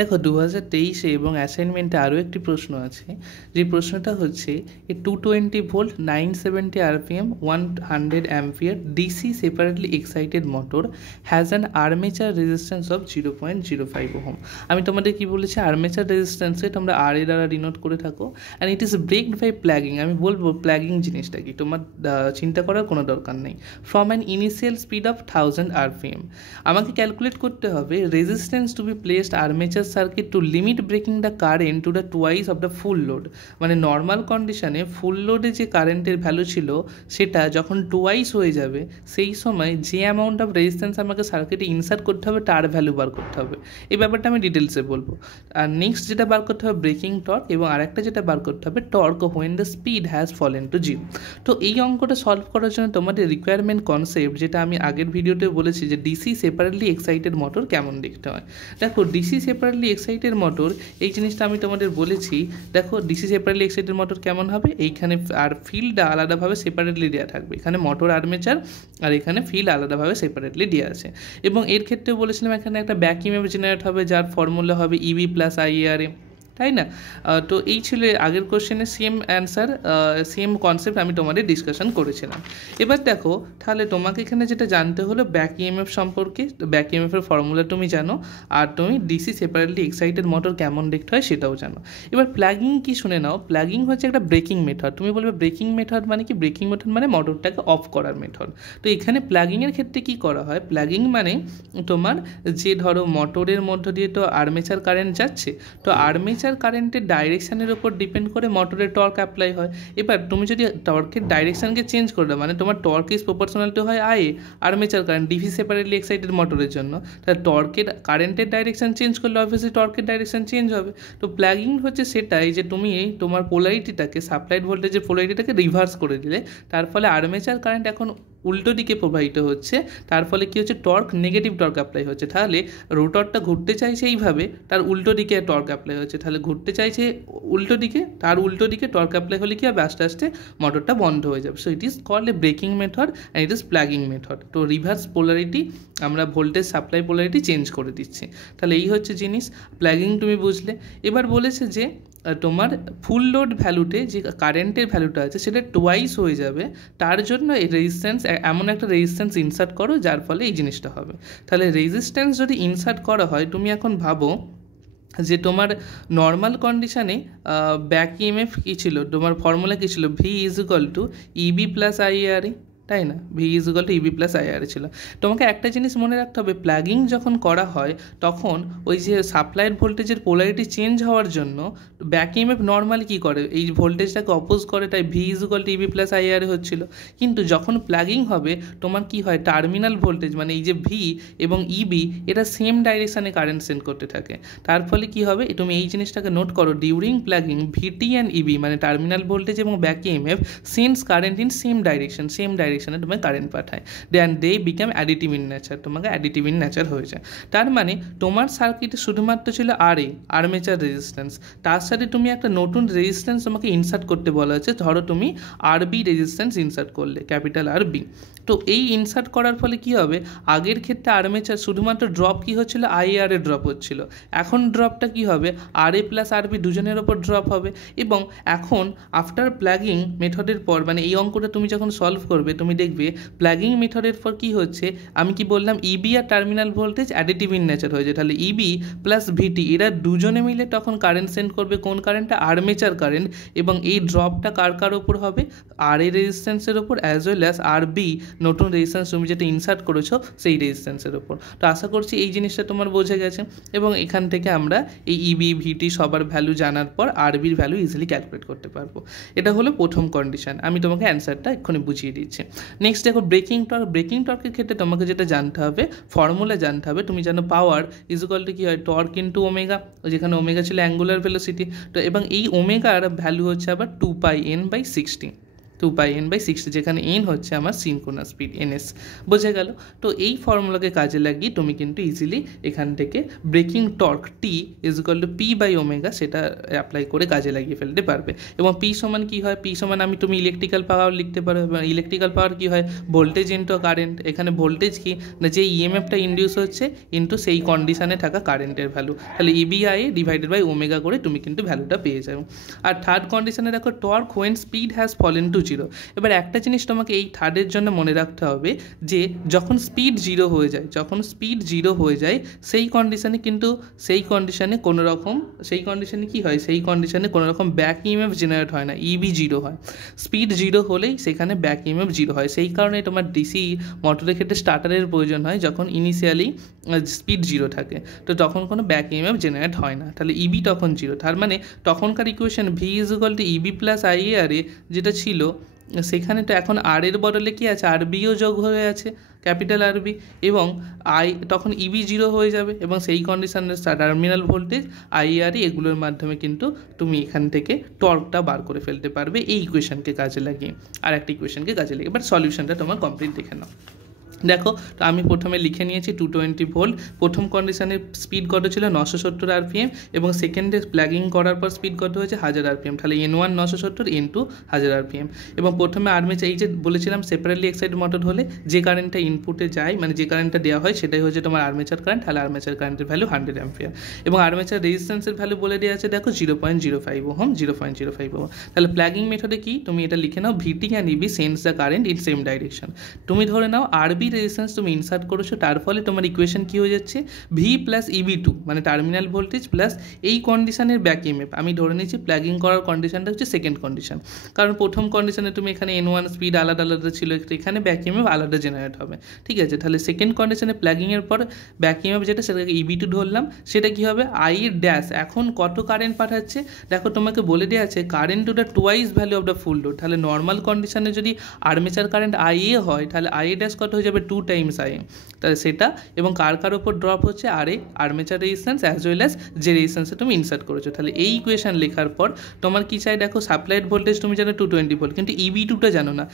দেখো 2023 এবং অ্যাসাইনমেন্টে আরও একটি প্রশ্ন আছে, যে প্রশ্নটা হচ্ছে এ 220 volt 970 RPM 100 ampere DC separately excited motor has an armature resistance of 0.05 ohm. আমি তোমাদের কি বলেছি, আর্মেচার রেজিস্ট্যান্সে তোমরা আর এ দ্বারা ডিনোট করে থাকো, and it is braked by plugging. আমি বলবো প্লাগিং জিনিসটা কি, তোমার চিন্তা করার কোনো দরকার নেই। From an initial speed of 1000 RPM আমাকে ক্যালকুলেট করতে হবে resistance to be placed armature circuit to limit breaking the current to the twice of the full load. মানে নর্মাল কন্ডিশনে ফুল লোডে যে কারেন্টের ভ্যালু ছিল সেটা যখন টুয়াইস হয়ে যাবে সেই সময় যে অ্যামাউন্ট অফ রেজিস্ট্যান্স আমাকে সার্কিটে ইনসার্ট করতে হবে তার ভ্যালু বার করতে হবে। এই ব্যাপারটা আমি ডিটেলসে বলবো। আর নেক্সট যেটা বার করতে হবে ব্রেকিং টর্ক, এবং আরেকটা যেটা বার করতে হবে torque when the speed has fallen to zero. তো এই অঙ্কটা সলভ করার জন্য তোমাদের রিকোয়ারমেন্ট কনসেপ্ট, যেটা আমি আগের ভিডিওতে বলেছি যে ডিসি সেপারেটলি এক্সাইটেড মোটর কেমন দেখতে হয়। দেখো ডিসি সেপারেটলি এক্সাইটেড মোটর এই জিনিসটা আমি তোমাদের বলেছি। দেখো ডিসি সেপারেটলি এক্সাইটেড মোটর কেমন হবে, এইখানে আর ফিল্ডটা আলাদাভাবে সেপারেটলি দেওয়া থাকবে, এখানে মোটর আর্মেচার আর এখানে ফিল্ড আলাদাভাবে সেপারেটলি দেওয়া আছে। এবং এর ক্ষেত্রে বলেছিলাম এখানে একটা ব্যাক ইএমএফ জেনারেট হবে যার ফর্মুলা হবে ইবি প্লাস আইএআরএ, তাই না? তো এই ছিল আগের কোশ্চেনে সেম অ্যান্সার, সেম কনসেপ্ট আমি তোমাদের ডিসকাশন করেছিলাম। এবার দেখো তাহলে তোমাকে এখানে যেটা জানতে হলো ব্যাক ইএমএফ সম্পর্কে, ব্যাক ইএমএফের ফর্মুলা তুমি জানো, আর তুমি ডিসি সেপারেটলি এক্সাইটেড মোটর কেমন দেখতে হয় সেটাও জানো। এবার প্লাগিং কি শুনে নাও। প্লাগিং হচ্ছে একটা ব্রেকিং মেথড। তুমি বলবে ব্রেকিং মেথড মানে কি? ব্রেকিং মেথড মানে মোটরটাকে অফ করার মেথড। তো এখানে প্লাগিংয়ের ক্ষেত্রে কি করা হয়, প্লাগিং মানে তোমার যে ধরো মোটরের মধ্য দিয়ে তো আর্মেচার কারেন্ট যাচ্ছে, তো আর্মেচার কারেন্টের ডাইরেকশানের উপর ডিপেন্ড করে মোটরের টর্ক অ্যাপ্লাই হয়। এবার তুমি যদি টর্কের ডাইরেকশানকে চেঞ্জ করে দাও, মানে তোমার টর্ক ইজ প্রপোর্শনাল টু হয় I armature current DC separately excited মোটরের জন্য, তাহলে টর্কের কারেন্টের ডাইরেকশান চেঞ্জ করলে অবভিয়াসলি টর্কের ডাইরেকশান চেঞ্জ হবে। তো প্লাগিং হচ্ছে সেটাই যে তুমি তোমার পোলারিটিটাকে, সাপ্লাইড ভোল্টেজের পোলারিটিটাকে রিভার্স করে দিলে, তার ফলে আর্মেচার কারেন্ট এখন উল্টো দিকে প্রবাহিত হচ্ছে, তার ফলে কী হচ্ছে, টর্ক নেগেটিভ টর্ক অ্যাপ্লাই হচ্ছে। তাহলে রোটরটা ঘুরতে চাইছে এইভাবে, তার উল্টো দিকে টর্ক অ্যাপ্লাই হচ্ছে, তাহলে ঘুরতে চাইছে উল্টো দিকে, তার উল্টো দিকে টর্ক অ্যাপ্লাই হলে কি হবে, আস্তে আস্তে মোটরটা বন্ধ হয়ে যাবে। So it is called a braking method and it is plugging method. তো রিভার্স পোলারিটি, আমরা ভোল্টেজ সাপ্লাই পোলারিটি চেঞ্জ করে দিচ্ছি। তাহলে এই হচ্ছে জিনিস, প্লাগিং তুমি বুঝলে। এবার বলেছে যে তোমার ফুল লোড ভ্যালুতে যে কারেন্টের ভ্যালুটা আছে সেটা টোয়াইস হয়ে যাবে, তার জন্য এই রেজিস্ট্যান্স, এমন একটা রেজিস্ট্যান্স ইনসার্ট করো যার ফলে এই জিনিসটা হবে। তাহলে রেজিস্ট্যান্স যদি ইনসার্ট করা হয়, তুমি এখন ভাবো যে তোমার নর্মাল কন্ডিশানে ব্যাক ইএমএফ কী ছিল, তোমার ফর্মুলা কী ছিল, V is equal to Eb plus IRa, তাই না? V is equal to Eb plus IRa ছিল। তোমাকে একটা জিনিস মনে রাখতে হবে, প্লাগিং যখন করা হয় তখন ওই যে সাপ্লাইড ভোল্টেজের পোলারিটি চেঞ্জ হওয়ার জন্য ব্যাক ইএমএফ নর্মালি কী করে, এই ভোল্টেজটাকে অপোজ করে, তাই V is equal to Eb plus IRa হচ্ছিল। কিন্তু যখন প্লাগিং হবে তোমার কি হয়, টার্মিনাল ভোল্টেজ মানে এই যে ভি এবং ইবি এটা সেম ডাইরেকশানে কারেন্ট সেন্ড করতে থাকে। তার ফলে কি হবে, তুমি এই জিনিসটাকে নোট করো, during plugging Vt and Eb মানে টার্মিনাল ভোল্টেজ এবং back EMF sense current in same ডাইরেকশনে তোমায় কারেন্ট পাঠায়, then they become additive in nature, তোমাকে অ্যাডিটিভ ইন নেচার হয়ে যায়। তার মানে তোমার সার্কিটে শুধুমাত্র ছিল আরএ আর্মেচার রেজিস্ট্যান্স, তার সাথে তুমি একটা নতুন রেজিস্ট্যান্স তোমাকে ইনসার্ট করতে বলা হয়েছে। ধরো তুমি আরবি রেজিস্ট্যান্স ইনসার্ট করলে, ক্যাপিটাল আরবি। তো এই ইনসার্ট করার ফলে কি হবে, আগের ক্ষেত্রে আর্মেচার শুধুমাত্র ড্রপ কি হচ্ছিল, আইআরএ ড্রপ হচ্ছিল, এখন ড্রপটা কি হবে, আরএ প্লাস আরবি দুজনের ওপর ড্রপ হবে। এবং এখন আফটার প্লাগিং মেথডের পর, মানে এই অঙ্কটা তুমি যখন সলভ করবে তুমি দেখবে প্লাগিং মেথডের পর কি হচ্ছে, আমি কি বললাম, ইবি আর terminal voltage additive in nature হয়ে যায়। তাহলে ইবি প্লাস ভিটি এরা দুজনে মিলে তখন কারেন্ট সেন্ড করবে, কোন কারেন্টটা, আর্মেচার কারেন্ট। এবং এই ড্রপটা কার কার ওপর হবে, আর এ রেজিস্ট্যান্সের ওপর, অ্যাজ ওয়েল অ্যাজ আর বি নতুন রেজিস্ট্যান্স তুমি যেটা ইনসার্ট করেছো সেই রেজিস্ট্যান্সের ওপর। তো আশা করছি এই জিনিসটা তোমার বোঝা গেছে, এবং এখান থেকে আমরা এই ইবি ভিটি সবার ভ্যালু জানার পর আরবির ভ্যালু ইজিলি ক্যালকুলেট করতে পারবো। এটা হলো প্রথম কন্ডিশন, আমি তোমাকে অ্যান্সারটা এক্ষুনি বুঝিয়ে দিচ্ছি। নেক্সট দেখো ব্রেকিং টর্ক। ব্রেকিং টর্কের ক্ষেত্রে তোমাকে যেটা জানতে হবে, ফর্মুলা জানতে হবে। তুমি জানো পাওয়ার ইজ ইকুয়াল টু কী হয়, টর্ক ইন্টু ওমেগা, যেখানে ওমেগা ছিল অ্যাঙ্গুলার ভেলোসিটি। তো এবং এই ওমেগার ভ্যালু হচ্ছে আবার 2πn/60। 2πn/60, যেখানে n হচ্ছে আমার সিনক্রোনাস স্পিড ns। বোঝা গেল? তো এই ফর্মুলাকে কাজে লাগিয়ে তুমি কিন্তু ইজিলি এখান থেকে ব্রেকিং টর্ক T = p/ω সেটা অ্যাপ্লাই করে কাজে লাগিয়ে ফেলতে পারবে। এবং P সমান কী হয়? P সমান তুমি ইলেকট্রিক্যাল পাওয়ার লিখতে পারো। ইলেকট্রিক্যাল পাওয়ার কী হয়? Voltage into current. এখানে ভোল্টেজ কি না, যে ইএমএফটা ইন্ডিউস হচ্ছে ইন্টু সেই কন্ডিশনে থাকা কারেন্টের ভ্যালু, তাহলে EBIA / ω করে তুমি কিন্তু ভ্যালুটা পেয়ে যাবে। আর থার্ড কন্ডিশনে দেখো torque when speed has fallen to 0। এবার একটা জিনিস তোমাকে এই থার্ডের জন্য মনে রাখতে হবে যে যখন স্পিড 0 হয়ে যায়, সেই কন্ডিশনে কোনো রকম ব্যাক ইএমএফ জেনারেট হয় না, EB 0 হয়। স্পিড 0 হলেই সেখানে ব্যাক ইএমএফ 0 হয়। সেই কারণে তোমার ডিসি মোটরের ক্ষেত্রে স্টার্টারের প্রয়োজন হয় যখন ইনিশিয়ালি স্পিড 0 থাকে, তো তখন কোনো ব্যাক ইএমএফ জেনারেট হয় না, তাহলে EB তখন 0। তার মানে তখনকার ইকুয়েশন V = EB + IARA যেটা ছিল, সেখানে তো এখন আর এর বদলে কি আছে, আরবিও যোগ হয়ে আছে, ক্যাপিটাল আরবি, এবং তখন EB 0 হয়ে যাবে, এবং সেই কন্ডিশনের টার্মিনাল ভোল্টেজ IARA এগুলোর মাধ্যমে কিন্তু তুমি এখান থেকে টর্কটা বার করে ফেলতে পারবে এই ইকুয়েশনকে কাজে লাগিয়ে, আর একটা ইকুয়েশনকে কাজে লাগিয়ে। এবার সলিউশনটা তোমার কমপ্লিট দেখে নাও। দেখো, তো আমি প্রথমে লিখে নিয়েছি 220 ভোল্ট। প্রথম কন্ডিশনের স্পিড কত ছিল? 970 RPM, এবং সেকেন্ডে প্লাগিং করার পর স্পিড কত হয়েছে? 1000 RPM। তাহলে N1 970, N2 1000 RPM। এবং প্রথমে আর্মেচার, এই যে বলেছিলাম সেপারেটলি এক্সাইটেড মোটর হলে যে কারেন্টটা ইনপুটে যায়, মানে যে কারেন্টটা দেওয়া হয় সেটাই হচ্ছে তোমার আর্মেচার কারেন্ট, তাহলে আর্মেচার কারেন্টের ভ্যালু 100 অ্যাম্পিয়ার। এবং আর্মেচার রেজিস্ট্যান্সের ভ্যালু বলে দেওয়া আছে, দেখো 0.05 ওহম, 0.05 ওহম। তাহলে প্লাগিং মেথডে কি, তুমি এটা লিখে নাও, VT and EB sense the current in same direction. তুমি ধরে নাও আরবি রেজিস্ট্যান্স তুমি ইনসার্ট করেছো, তার ফলে তোমার ইকুয়েশন কি হয়ে যাচ্ছে? V + EB2 মানে টার্মিনাল ভোল্টেজ প্লাস এই কন্ডিশনের ব্যাক ইএমএফ। আমি ধরে নিচ্ছি প্লাগিং করার কন্ডিশনটা হচ্ছে সেকেন্ড কন্ডিশন, কারণ প্রথম কন্ডিশনে তুমি এখানে N1 স্পিড আলাদা ছিল, এখানে ব্যাক ইএমএফ আলাদা জেনারেট হবে, ঠিক আছে। তাহলে সেকেন্ড কন্ডিশনে প্লাগিংয়ের পর ব্যাক ইএমএফ যেটা, সেটাকে EB2 ধরলাম, সেটা কি হবে? I ড্যাশ এখন কত কারেন্ট পাঠাচ্ছে? দেখো তোমাকে বলে দেওয়া আছে current to the twice value of the full load. তাহলে নর্মাল কন্ডিশনে যদি আর্মেচার কারেন্ট IA হয়, তাহলে I ড্যাশ কত হয়ে যাবে? 2 টাইমস IA, তাহলে সেটা, এবং কার ওপর ড্রপ হচ্ছে? RA armature resistance as well as যে রেজিস্ট্যান্সে তুমি ইনসার্ট করেছো। তাহলে এই ইকুয়েশন লেখার পর তোমার কি চাই? দেখো সাপ্লাইড ভোল্টেজ তুমি জানো 220 ভোল্ট, কিন্তু EB2টা জানো না।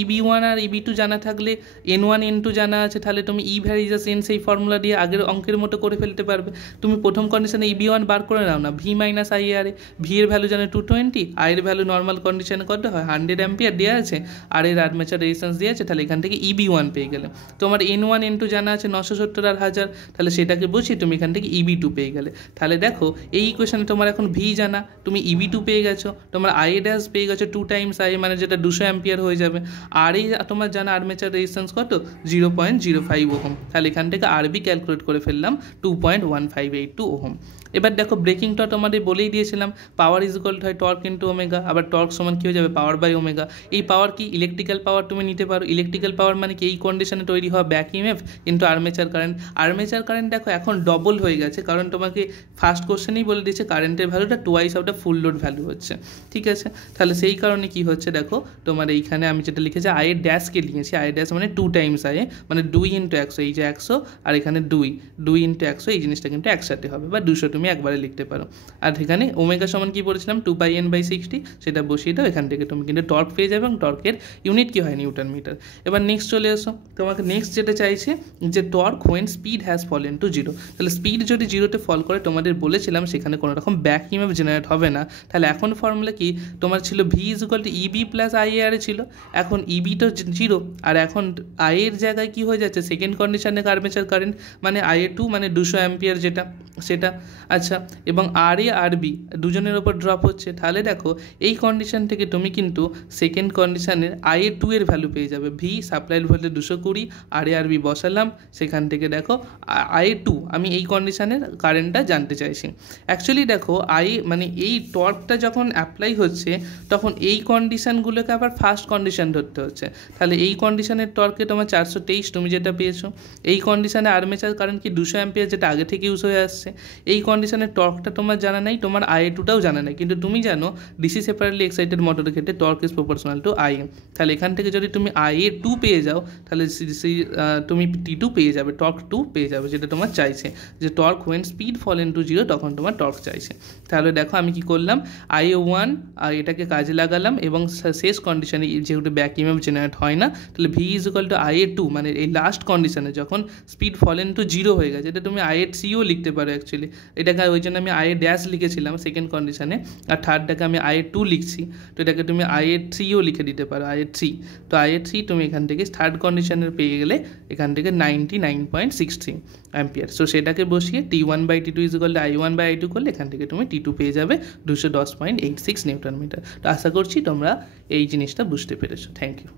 EB1 আর EB2 জানা থাকলে N1 N2 জানা আছে, তাহলে তুমি E ভ্যারিজাস N সেই ফর্মুলা দিয়ে আগের অঙ্কের মতো করে ফেলতে পারবে। তুমি প্রথম কন্ডিশনে EB1 বার করে নাও না, V - IARA। V এর ভ্যালু জানো 220, I এর ভ্যালু নর্মাল কন্ডিশনে কত হয়? 100 অ্যাম্পিয়ার দেওয়া আছে, আর এর আর্মেচার রেজিস্ট্যান্স দেওয়া আছে, তাহলে এখান থেকে EB1 পেয়ে গেলে। তোমার N1 N2 জানা আছে 970 আর 1000, তাহলে সেটাকে বুঝিয়ে তুমি এখান থেকে EB2 পেয়ে গেলে। তাহলে দেখো এই ইকুয়েশনে তোমার এখন V জানা, তুমি EB2 পেয়ে গেছো, তোমার I ড্যাশ পেয়ে গেছো 2 টাইমস I, মানে যেটা 200 অ্যাম্পিয়ার হয়ে যাবে। আর এই তোমার জানা আর্মেচার রেজিস্ট্যান্স কত? 0.05 ওহম। তাহলে এখান থেকে RB ক্যালকুলেট করে ফেললাম 2.1582 ওহম। এবার দেখো ব্রেকিং টর্ক তোমাদের বলেই দিয়েছিলাম, পাওয়ার = হয় টর্ক ইন্টু ওমেগা, আবার টর্ক সমান কী হয়ে যাবে? Power by omega. এই পাওয়ার কি? ইলেকট্রিক্যাল পাওয়ার তুমি নিতে পারো। ইলেকট্রিক্যাল পাওয়ার মানে কি? এই কন্ডিশনে তৈরি হওয়া back EMF into armature current. Armature current দেখো এখন ডবল হয়ে গেছে, কারণ তোমাকে ফার্স্ট কোশ্চেনেই বলে দিয়েছে কারেন্টের ভ্যালুটা twice of the full load value হচ্ছে, ঠিক আছে। তাহলে সেই কারণে কি হচ্ছে দেখো, তোমার এইখানে আমি যেটা লিখেছি I এর ড্যাশকে নিয়েছি, I ড্যাশ মানে 2 টাইমস I, মানে 2 × 100, এই যে 100 আর এখানে 2 × 100, এই জিনিসটা কিন্তু একসাথে হবে, বা 200 তুমি একবারে লিখতে পারো। আর এখানে ওমেগা সমান কি পড়েছিলাম? 2πn/60, সেটা বসিয়ে দাও, এখান থেকে তুমি কিন্তু টর্ক পেয়ে যাবে, এবং টর্কের ইউনিট কি হয়? Newton metre. এবার নেক্সট চলে এসো, তোমাকে নেক্সট যেটা চাইছে যে torque when speed has fallen to 0। তাহলে স্পিড যদি 0-তে ফল করে, তোমাদের বলেছিলাম সেখানে কোনো রকম ব্যাক ইএমএফ জেনারেট হবে না। তাহলে এখন ফর্মুলা কি তোমার ছিল? V = EB + IARA ছিল। এখন EB তো 0, আর এখন I এর জায়গায় কি হয়ে যাচ্ছে? সেকেন্ড কন্ডিশনে আর্মেচার কারেন্ট মানে IA2 মানে 200 অ্যাম্পিয়ার যেটা, সেটা। আচ্ছা, এবং RA RB দুজনের ওপর ড্রপ হচ্ছে। তাহলে দেখো এই কন্ডিশন থেকে তুমি কিন্তু সেকেন্ড কন্ডিশনের IA2 এর ভ্যালু পেয়ে যাবে। V supplied voltage 220, RA RB বসালাম, সেখান থেকে দেখো IA2 আমি এই কন্ডিশনের কারেন্টটা জানতে চাইছি। অ্যাকচুয়ালি দেখো মানে এই টর্কটা যখন অ্যাপ্লাই হচ্ছে, তখন এই কন্ডিশনগুলোকে আবার ফার্স্ট কন্ডিশন ধরতে হচ্ছে। তাহলে এই কন্ডিশনের টর্কে তোমার 423 তুমি যেটা পেয়েছো। এই কন্ডিশনে আর্মেচার কারেন্ট কি 200 অ্যাম্পিয়ার, যেটা আগে থেকে ইউজ হয়ে আসছে। এই কন্ডিশনের টর্কটা তোমার জানা নেই, তোমার IA2টাও জানা নেই, কিন্তু তুমি জানো ডিসি সেপারেটলি এক্সাইটেড মোটরের ক্ষেত্রে torque is proportional to IA। তাহলে এখান থেকে যদি তুমি IA2 পেয়ে যাও, তাহলে তুমি T2 পেয়ে যাবে, টর্ক 2 পেয়ে যাবে, যেটা তোমার চাইছে, যে torque when speed fall into 0 তখন তোমার টর্ক চাইছে। তাহলে দেখো আমি কি করলাম, IA1 আর এটাকে কাজে লাগালাম এবং শেষ কন্ডিশনে যেহেতু ব্যাক ইএমএফ জেনারেট হয় না, তাহলে V = IA2, মানে এই লাস্ট কন্ডিশনে যখন স্পিড ফল ইনটু 0 হয়ে গেছে, এটা তুমি IA3ও লিখতে পারো অ্যাকচুয়ালি, এটাকে ওই জন্য আমি IA' লিখেছিলাম সেকেন্ড কন্ডিশনে, আর থার্ডটাকে আমি IA2 লিখছি, তো এটাকে তুমি IA3ও লিখে দিতে পারো, IA3। তো IA3 তুমি এখান থেকে থার্ড কন্ডিশনের পেয়ে গেলে এখান থেকে 99.63 অ্যাম্পিয়ার। সো সেটাকে বসিয়ে T1/T2 = I1/I2 করলে এখান থেকে তুমি T2 পেয়ে যাবে 210.86 নিউটন মিটার। তো আশা করছি তোমরা এই জিনিসটা বুঝতে পেরেছো। Thank you.